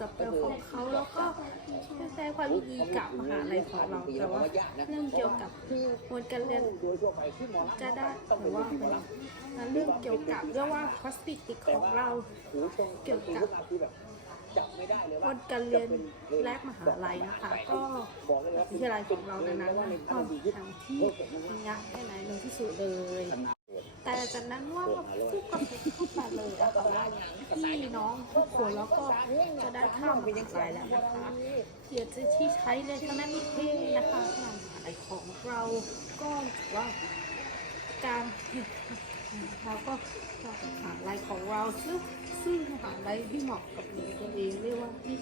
จะเป็นของเขาแล้วก็แสดงความดีกับมหาลัยของเราแต่ว่าเรื่องเกี่ยวกับมวลการเรียนจะได้หรือว่าเรื่องเกี่ยวกับเรื่องว่าคอสติกของเราเกี่ยวกับมวลการเรียนแรกมหาลัยนะคะ ก็วิทยาลัยของเราในนั้นก็ทางที่ยากแค่ไหนในที่สุดเลย แต่จากนั้นว่าทุกคนเข้ามาเลยอะค่ะว่าพี่น้องทุกคนแล้วก็จะได้ข้ามหาลัยแล้วนะคะเดี๋ยวจะที่ใช้ในคณะนิเทศนะคะงานมหายของเราก็ถือว่าการเราก็หาลัยของเราซึ่งซึ่งหาลัยที่เหมาะกับหนูตัวเองเรียกว่าที่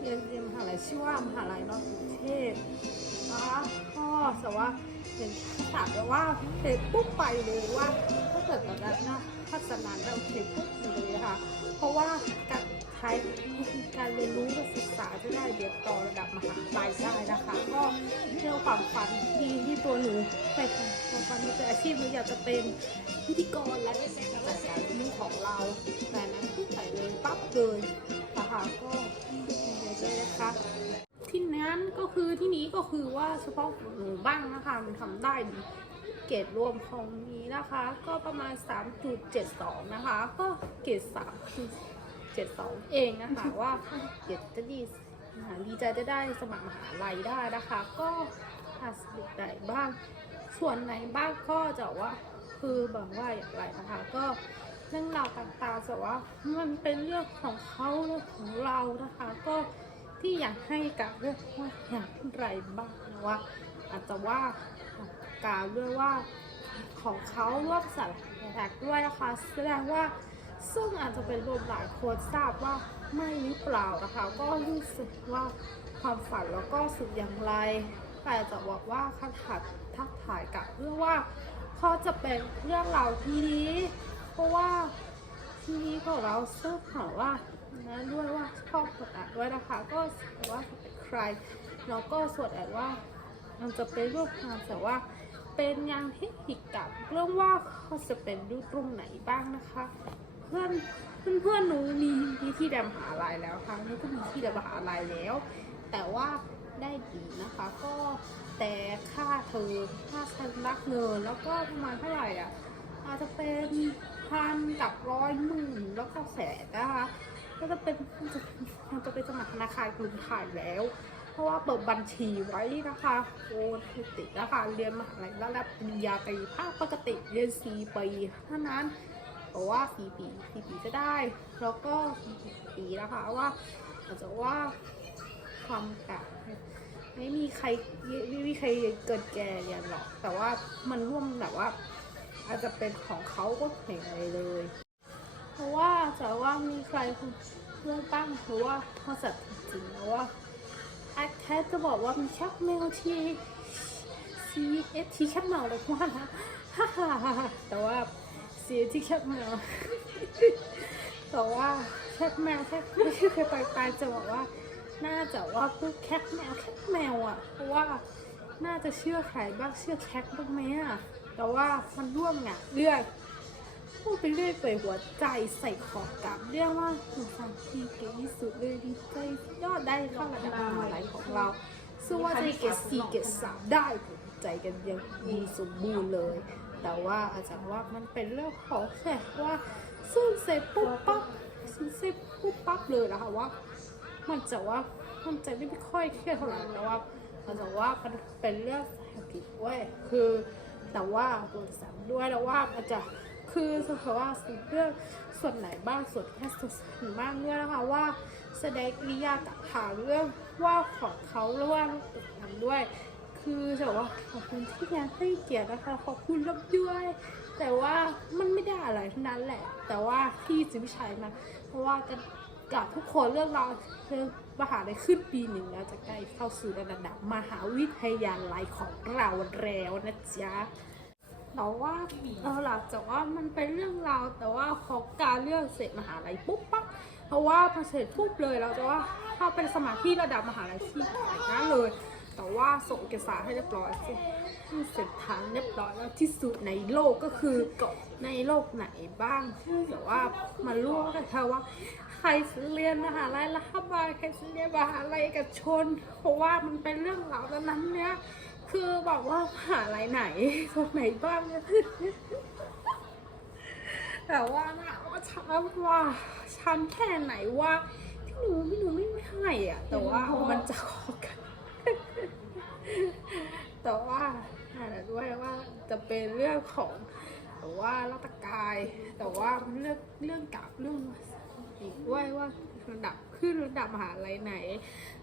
เรียนเรียนมหาลัยชื่อว่ามหาลัยนอกกรุงเทพนะคะก็แต่ว่า เป็นถามเลยว่าเทปุ๊บไปเลยว่าถ้าเกิดตอนนั้นนะพัฒนาเราเทปุ๊บเลยค่ะ เพราะว่าการใช้การเรียนรู้และศึกษาจะได้เรียนต่อระดับมหาลัยได้นะคะ ก็เรื่องความฝันที่ที่ตัวหนูไปความฝันที่เป็นอาชีพหนูอยากจะเป็นพิธีกรและจัดการนี้ของเรา แต่นั้นที่ใส่เลยปั๊บเลยนะคะก็เลยนะคะที่นั้นก็คือ ที่นี้ก็คือว่าเฉพาะของหนูบ้างนะคะมันทำได้ดีเกรดรวมของนี้นะคะ ก็ประมาณ 3.72 นะคะ ก็เกรด3คือ72 เองนะคะว่าเกรดจะดีดีใจจะได้สมัครมหาลัยได้นะคะ ก็อาสดุไหนบ้าง ส่วนไหนบ้างก็จะว่าคือแบบว่าอย่างไรนะคะ ก็เรื่องราวต่างๆแต่ว่ามันเป็นเรื่องของเขาเรื่องของเรานะคะ ก็ ที่อยากให้กับเรื่องว่าอย่างไรบ้างว่าอาจจะว่าการด้วยว่าของเขาร่วมสัตว์แท็กด้วยนะคะ แสดงว่าซึ่งอาจจะเป็นรวมหลายคนทราบว่าไม่หรือเปล่านะคะ ก็รู้สึกว่าความฝันแล้วก็สุดอย่างไร แต่จะบอกว่าคำถาทักถ่ายกับเรื่องว่าเขาจะเป็นเรื่องราที่ดีเพราะว่าทีนี้ของเราเสื้อถามว่า นะด้วยว่าชอบกดอ่านด้วยนะคะ ก็แต่ว่าใครแล้วก็สวนอ่านว่า มันจะเป็นรูปงานแต่ว่าเป็นงานเทคนิคกับเรื่องว่าเขาจะเป็นรูปตรงไหนบ้างนะคะ เพื่อนเพื่อนเพื่อนหนูมีมีที่เดมหาลัยแล้วค่ะหนูก็มีที่เดมหาลัยแล้ว แต่ว่าได้ดีนะคะ ก็แต่ค่าเทอค่าชำระเงินแล้วก็ประมาณเท่าไหร่อะอาจจะเป็นพันกับร้อยหมื่นแล้วก็แสนนะคะ ก็จะเป็นมันจะเป็นสมัครธนาคารกรุงไทยแล้ว เพราะว่าเปิดบัญชีไว้นะคะโอนปกตินะคะเรียนมหาลัยระดับปริญญาตรีภาคปกติเรียน4ปีเท่านั้นเพราะว่า4ปี4ปีจะได้ แล้วก็4ปีนะคะว่าอาจจะว่าความกับไม่มีใครไม่มีใครเกินแก่เรียนหรอก แต่ว่ามันร่วมแบบว่า อาจจะเป็นของเขาก็เห็นอะไรเลย ราะว่าแต่ว่ามีใครเพื่อนบ้างหรือว่าข้อสัตว์จริงๆแล้วว่าแอดแคทจะบอกว่ามีชักแมวที่ C S ที่ชักแมวเลยว่าฮ่าฮ่าฮ่าแต่ว่า C S ที่ชักแมวแต่ว่าแคทแมวแคทไม่ใช่เคยไปไปจะบอกว่า น่าจะว่าพวกแคทแมวแคทแมวอะเพราะว่าน่าจะเชื่อใครบ้างเชื่อแคทบ้างไหมอะแต่ว่ามันร่วมงานเรื่อง พูดไปเรื่อยเปื่หัวใจใส่ขอบกับเรื่องว่าคุณฟังที่เก่งที่สุดเลยดีใจยอดได้เข้าระดับมหาลัยของเราซึ่งว่าจะเกรดสี่เกรดสามได้ภูมิใจกันยังดีสมบูรณ์เลย แต่ว่าอาจารย์ว่ามันเป็นเรื่องของแค่ว่าซึ่งเสร็จปุ๊บปั๊บซึ่งเสร็จปุ๊บปั๊บเลยนะคะว่า มันจะว่ามันจะไม่ค่อยเครียดเท่าไหร่แต่ว่ามันจะว่ามันเป็นเรื่องแฮปปี้เว้ยคือ แต่ว่าบริษัทด้วยแล้วว่ามันจะ คือสภาวะสิ่งเรื่องส่วนไหนบ้างส่วนแค่ส่วนบ้างด้วยนะคะว่าแสดงกิริยากับถาเรื่องว่าของเขาหรือว่าตึกนั้นด้วย คือจะว่าขอบคุณที่ยังให้เกียรตินะคะขอบคุณรับด้วย แต่ว่ามันไม่ได้อะไรทั้งนั้นแหละ แต่ว่าที่จะไม่ใช้มันเพราะว่ากันกับทุกคนเรื่องเราวเรื่องมหาลัยขึ้นปีหนึ่งแล้วจะใกล้เข้าสู่ระดับมหาวิทยาลัยของเราแล้วนะจ๊ะ แต่ว่าเออหลังจากว่ามันเป็นเรื่องราวแต่ว่าของการเลือกเสร็จมหาลัยปุ๊บปั๊บเพราะว่าพอเสร็จปุ๊บเลยเราจะว่าถ้าเป็นสมัครที่ระดับมหาลัยที่ไหนนั่นเลย แต่ว่าส่งเอกสารให้เรียบร้อยเสร็จเสร็จทางเรียบร้อยแล้วที่สุดในโลกก็คือในโลกไหนบ้างแต่ว่ามารู้กันค่ะว่าใครเรียนมหาลัยรัฐบาลใครเรียนมหาลัยเอกชน เพราะว่ามันเป็นเรื่องราวตอนนั้นเนี้ย คือบอกว่ามหาลัยไหนคนไหนบ้างเนี่ยแต่ว่านะว่าช้ำว่าช้ำแค่ไหนว่าพี่หนูพี่หนูไม่ไม่ให้อะ แต่ว่ามันจะขอกัน แต่ว่าอะไรด้วยว่าจะเป็นเรื่องของแต่ว่ารัตกาย แต่ว่าเรื่องเรื่องกับเรื่องอีกด้วยว่าระดับขึ้นระดับมหาลัยไหน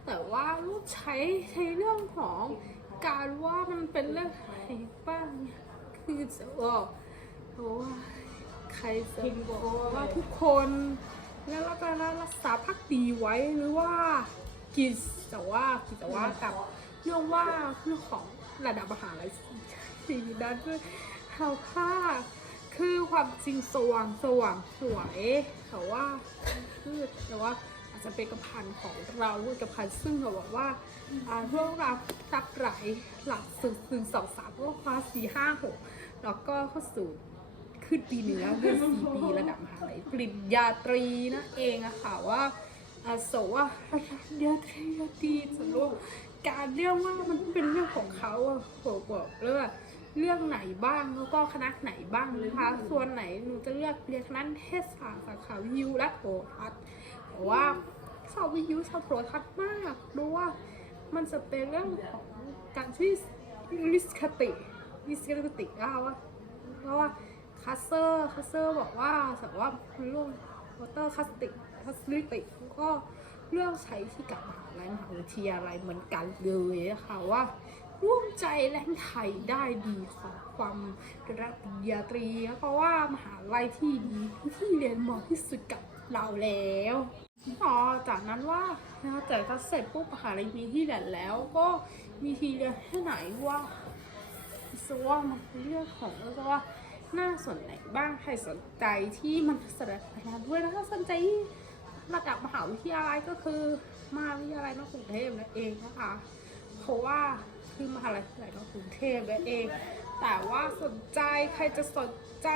แต่ว่าลูกใช้ใช้เรื่องของ การว่ามันเป็นเรื่องอะไรบ้างเนี่ยคือจะบอกว่าใครจะบอกว่าทุกคน แล้วเราจะรักษาพักดีไว้หรือว่ากิจแต่ว่ากิจแต่ว่ากับเรื่องว่าเรื่องของระดับมหาลัยสีนั้นคือเขาค่าคือความจริงสว่างสว่างสวยแต่ว่าคือแต่ว่า อาจจะเป็นกระพันของเราด้วยกระพันซึ่งเราบอกว่าเรื่องราวตับไหลหลักสึ่งสึ่งสองสามก็คว้าสี่ห้าหกแล้วก็เข้าสู่ขึ้นปีหนึ่งแล้วเรียนสี่ปีระดับมหาลัยปริญญาตรีนั่นเองอะค่ะว่าอาสว่าระดับยาตรียาตรีสรุปการเรื่องว่ามันเป็นเรื่องของเขาอะผมบอกเลยว่าเรื่องไหนบ้างแล้วก็คณะไหนบ้างนะคะ ส่วนไหนหนูจะเลือกเรียนคณะเทศศาสตร์สาขาวิทยุและโทรทัศน์ แต่ว่าชอบวิทยุชอบโทรทัศน์มากดูว่ามันจะเป็นเรื่องของการที่ลิสคติลิสคติก็ว่าเพราะว่าคัสเซอร์คัสเซอร์บอกว่าแต่ว่าเรื่องวอเตอร์คัสติคัสลิติก็เรื่องใช้ที่กับมหาลัยมหาวิทยาลัยเหมือนกันเลยนะคะว่าร่วมใจแรงไทยได้ดีของความระดับปริญญาตรี เพราะว่ามหาลัยที่ดีที่เรียนเหมาะที่สุดกับ เราแล้วต่อจากนั้นว่านะคะแต่ถ้าเสร็จปุ๊บมหาลัยมีที่เรียนแล้วก็มีที่เรียนแค่ไหนว่าสว่ามันเป็นเรื่องของแล้วก็ว่าน่าสนไหนบ้างใครสนใจที่มันแสดงพลังด้วยนะคะสนใจระดับมหาวิทยาลัยก็คือมหาวิทยาลัยนอกกรุงเทพนั่นเองนะคะเพราะว่าคือมหาลัยไหนก็กรุงเทพนั่นเอง แต่ว่าสนใจใครจะสนใจ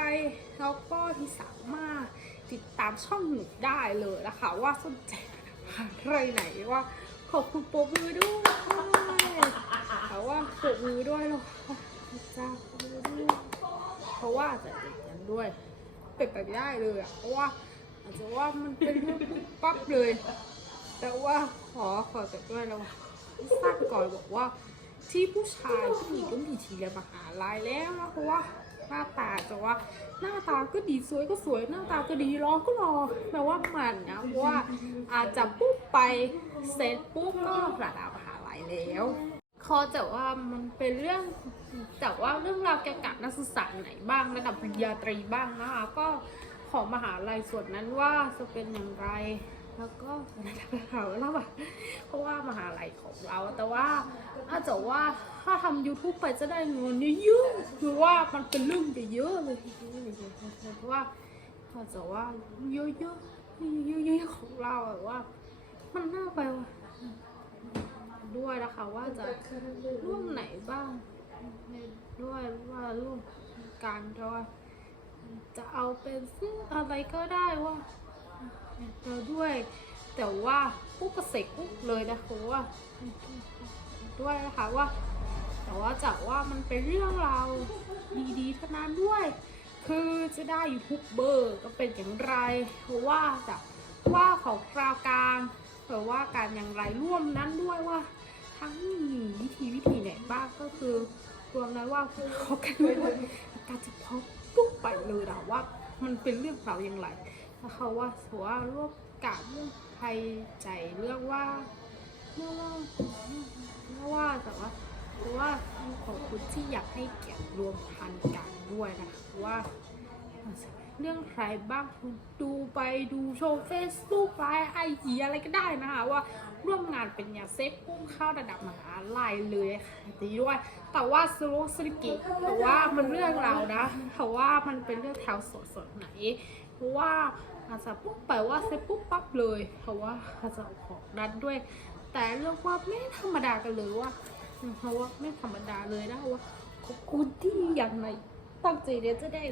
แล้วก็ที่สามารถ ติดตามช่องหนูได้เลยนะคะ ว่าสนใจอะไรไหนว่าขอบคุณโปรมือด้วยแต่ว่าโปรมือด้วยหรอจ้าโปรมือด้วยเพราะว่าจจะติดกันด้วยเป็นไปไม่ได้เลยอะเพราะว่าอาจจะว่ามันเป็นเรื่องปั๊บเลย แต่ว่าขอขอแต่ด้วยแล้วทราบก่อนบอกว่าที่ผู้ชายผู้หญิงก็มีทีเรียนมหาลัยแล้วนะเพราะว่า หน้าตาจะว่าหน้าตาก็ดีสวยก็สวยหน้าตาก็ดีรอก็รอแปลว่ามันนะเพราะว่าอาจจะปุ๊บไปเสร็จปุ๊บก็ระดับมหาลัยแล้วขอแต่ว่ามันเป็นเรื่องแต่ว่าเรื่องราวเกี่ยวกับนักศึกษาไหนบ้างระดับปริญญาตรีบ้างนะคะก็ของมหาลัยส่วนนั้นว่าจะเป็นอย่างไร แล้วก็ระดับเขาแล้วอะเพราะว่ามหาลัยของเรา แต่ว่าอาจจะว่าถ้าทำ YouTube ไปจะได้เงินเยอะๆคือว่ามันเป็นเรื่องเยอะเลยเพราะว่าอาจจะว่าเยอะๆเยอะๆของเราอะว่า มันน่าไปว่ะด้วยนะคะว่าจะร่วมไหนบ้างด้วยว่าร่วมการด้วยจะเอาเป็นซึ่งอะไรก็ได้ว่า เราด้วย แต่ว่าปุ๊บก็เสกปุ๊บเลยนะคะว่าด้วยนะคะว่า แต่ว่าจากว่ามันเป็นเรื่องราวดีๆเท่านั้นด้วย คือจะได้ยูทูบเบอร์ก็เป็นอย่างไร เพราะว่าจากว่าของกราวกลางหรือว่าการอย่างไรร่วมนั้นด้วยว่า ทั้งมีวิธีวิธีไหนบ้างก็คือรวมแล้วว่าเขากันด้วยว่าการจะพบปุ๊บไปเลยนะว่ามันเป็นเรื่องราวอย่างไร นะคะว่าถือว่าร่วมกับเรื่องใครใจเรื่องว่าเรื่องว่าเรื่องว่าแต่ว่าเพราะว่าขอบคุณที่อยากให้เกียรติรวมพันกันด้วยนะว่าเรื่องใครบ้างคุณดูไปดูโชว์เฟซบุ๊กไลน์ไอจีอะไรก็ได้นะคะว่าร่วมงานเป็นยาเซฟพุ่งเข้าระดับมหาลัยเลยดีด้วย แต่ว่าสโลสริกิแต่ว่ามันเรื่องเรานะเพราะว่ามันเป็นเรื่องแถวสดๆไหน ราะว่าอาจจะปุ๊บไปว่าเซฟปุ๊บปั๊บเลย เพราะว่าอาจจะออกดันด้วย แต่เรื่องว่าไม่ธรรมดากันเลยว่าเพราะว่าไม่ธรรมดาเลยนะว่าขอบคุณที่อย่างไรตั้งใจเรียนจะได้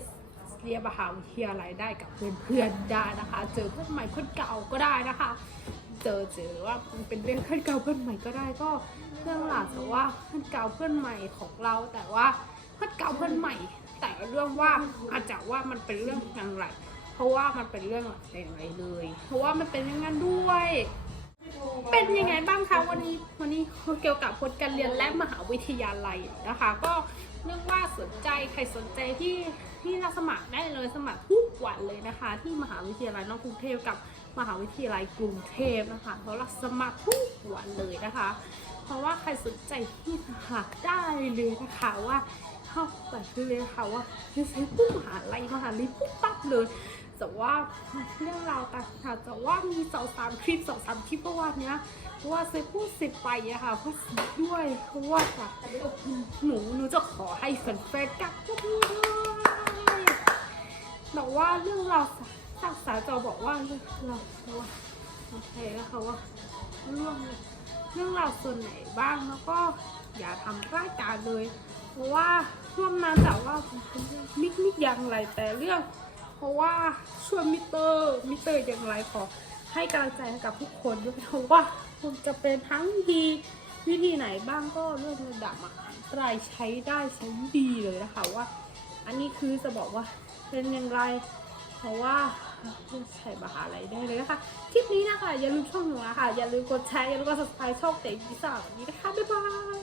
เรียนมหาวิทยาลัยได้กับเพื่อนๆได้นะคะ เจอเพื่อนใหม่เพื่อนเก่าก็ได้นะคะ เจอเจอว่าเป็นเรื่องเพื่อนเก่าเพื่อนใหม่ก็ได้ก็เรื่องหลักแต่ว่าเพื่อนเก่าเพื่อนใหม่ของเรา แต่ว่าเพื่อนเก่าเพื่อนใหม่ แต่เรื่องว่าอาจจะว่ามันเป็นเรื่องอย่างไร ราะว่ามันเป็นเรื่องอย่งไรเลย เพราะว่ามันเป็นอย่างนั้นด้วย เป็นยังไงบ้างคะวันนี้วันนี้เกี่ยวกับผลการเรียนและมหาวิทยาลัยนะคะ ก็เรื่องว่าสนใจใครสนใจที่ที่จะสมัครได้เลยสมัครทุกวันเลยนะคะ ที่มหาวิทยาลัยนอกกรุงเทพกับมหาวิทยาลัยกรุงเทพนะคะเขารับสมัครทุกวันเลยนะคะ เพราะว่าใครสนใจที่สมัครได้เลยนะคะว่าเข้าไปเลยค่ะว่าจะซื้ปุ๊บมหาลัยมหาลัยปุ๊บปั๊บเลย แต่ว่าเรื่องราวต่างๆแต่ว่ามีสองสามคลิปสองสามคลิปเมื่อวานเนี้ยเพราะว่าเซพูดเสร็จไปอะค่ะพูดด้วยเพราะว่าค่ะหนูหนูจะขอให้แฟนๆกับพวกนี้ด้วยแต่ว่าเรื่องราวจากสาวจอบอกว่าเรื่องราวโอเคแล้วค่ะว่าเรื่องเรื่องราวส่วนไหนบ้างแล้วก็อย่าทำร่ายการเลย เพราะว่าช่วงนั้นแต่ว่านิกนิกย่างไรแต่เรื่อง เพราะว่าช่วยมิเตอร์มิเตอร์อย่างไรขอให้กำลังใจกับทุกคนด้วยเพราะว่ามันจะเป็นทั้งดีวิธีไหนบ้างก็เรื่องระดับมหาวิทยาลัยใช้ได้ใช้ดีเลยนะคะว่า อันนี้คือจะบอกว่าเป็นอย่างไร เพราะว่าเใช้มหาลัยได้เลยนะคะ คลิปนี้นะคะ อย่าลืมช่องหนูนะคะอย่าลืมกดแชร์อย่าลืมกด subscribe ช่องเต๋อดีสามนี้นะคะ บ๊ายบาย